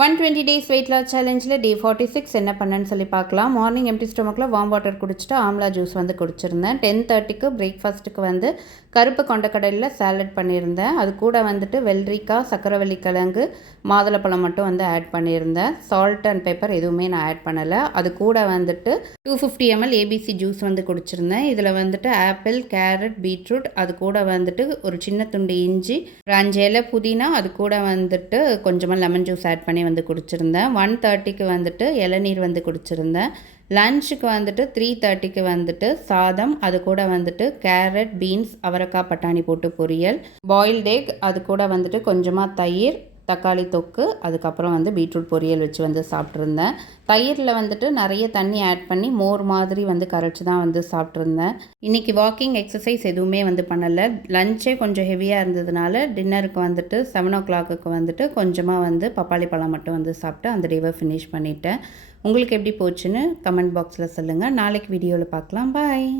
120 days weight loss சேலஞ்சில் டே 46 என்ன பண்ணேன்னு சொல்லி பார்க்கலாம். மார்னிங் எம்டி ஸ்டொமக்கில் வார்ம் வாட்டர் குடிச்சிட்டு ஆம்லா ஜூஸ் வந்து குடிச்சிருந்தேன். 10:30க்கு பிரேக்ஃபாஸ்ட்டுக்கு வந்து கருப்பு கொண்டக்கடலையில் சாலட் பண்ணியிருந்தேன். அது கூட வந்துட்டு வெள்ளரிக்காய், சக்கரவள்ளி கிழங்கு, மாதுளப்பழம் மட்டும் வந்து ஆட் பண்ணியிருந்தேன். சால்ட் அண்ட் பெப்பர் எதுவுமே நான் ஆட் பண்ணலை. அது கூட வந்துட்டு 250 ml ஏபிசி ஜூஸ் வந்து குடிச்சிருந்தேன். இதில் வந்துட்டு ஆப்பிள், கேரட், பீட்ரூட், அது கூட வந்துட்டு ஒரு சின்ன துண்டு இஞ்சி, ஒரு 5 இலை புதினா, அது கூட வந்துட்டு கொஞ்சமாக லெமன் ஜூஸ் ஆட் பண்ணி வந்து குடிச்சிருந்தேன். 1:30க்கு வந்துட்டு இளநீர் வந்து குடிச்சிருந்தேன். லஞ்சுக்கு வந்துட்டு 3:30க்கு வந்துட்டு சாதம், அது கூட வந்துட்டு கேரட், பீன்ஸ், அவரைக்காய், பட்டாணி போட்டு பொரியல், பாயில்ட் எக், அது கூட வந்துட்டு கொஞ்சமாக தயிர், தக்காளி தொக்கு, அதுக்கப்புறம் வந்து பீட்ரூட் பொரியல் வச்சு வந்து சாப்பிட்ருந்தேன். தயிரில் வந்துட்டு நிறைய தண்ணி ஆட் பண்ணி மோர் மாதிரி வந்து கரைச்சி தான் வந்து சாப்பிட்ருந்தேன். இன்றைக்கி வாக்கிங் எக்ஸசைஸ் எதுவுமே வந்து பண்ணலை. லஞ்சே கொஞ்சம் ஹெவியாக இருந்ததுனால டின்னருக்கு வந்துட்டு 7 o'clock வந்துட்டு கொஞ்சமாக வந்து பப்பாளி பழம் மட்டும் வந்து சாப்பிட்டு அந்த டேவை ஃபினிஷ் பண்ணிட்டேன். உங்களுக்கு எப்படி போச்சுன்னு கமெண்ட் பாக்ஸில் சொல்லுங்கள். நாளைக்கு வீடியோவில் பார்க்கலாம். பாய்.